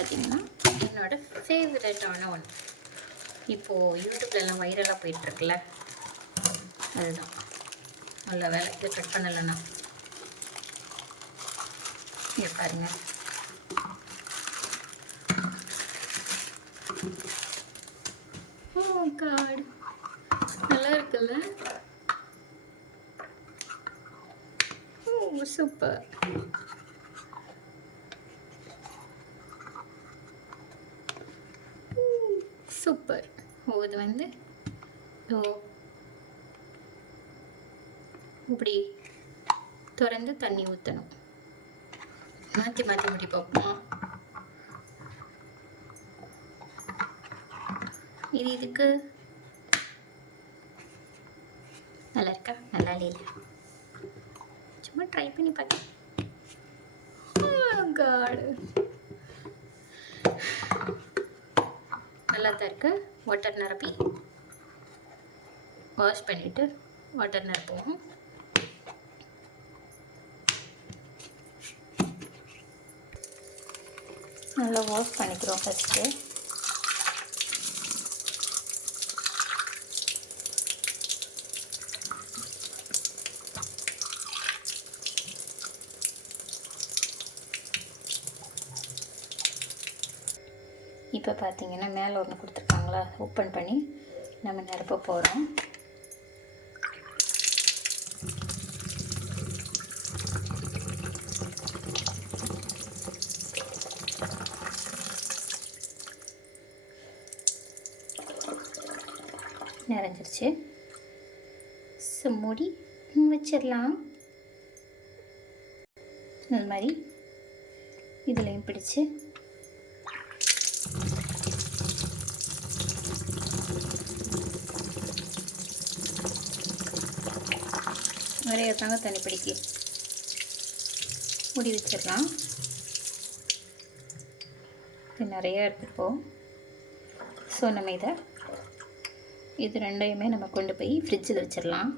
பார்த்திங்கன்னா என்னோடய ஃபேவரட்டான ஒன்று. இப்போது யூடியூப்லலாம் வைரலாக போயிட்டுருக்குல்ல, அதுதான். நல்ல வேலை இதை கட் பண்ணலைண்ணா. இங்கே பாருங்கள். ஓ காட், நல்லா இருக்குல்ல? ஓ சூப்பர். சூப்பர். ஓ இது வந்து ஓ இப்படி திறந்து தண்ணி ஊற்றணும். மாற்றி மாற்றி முடி பார்ப்போம். இது இதுக்கு நல்லா இருக்கா? நல்லா இல்லை, சும்மா ட்ரை பண்ணி பார்த்தேன். நல்லா தான் இருக்கு. வாட்டர் நிரப்பி வாஷ் பண்ணிவிட்டு வாட்டர் நிரப்புவோம். நல்லா வாஷ் பண்ணிக்கிறோம் ஃபஸ்ட்டு. இப்போ பார்த்தீங்கன்னா மேலே ஒன்று கொடுத்துருக்காங்களா, ஓப்பன் பண்ணி நம்ம நிரப்ப போகிறோம். நிறைஞ்சிருச்சு. மூடி வச்சிடலாம். அது மாதிரி இதுலேயும் பிடிச்சு நிறைய தாங்க தண்ணி பிடிக்கி மூடி வச்சிடலாம். இது நிறையா இருக்குப்போம். ஸோ நம்ம இது ரெண்டையுமே நம்ம கொண்டு போய் ஃப்ரிட்ஜில் வச்சிடலாம்.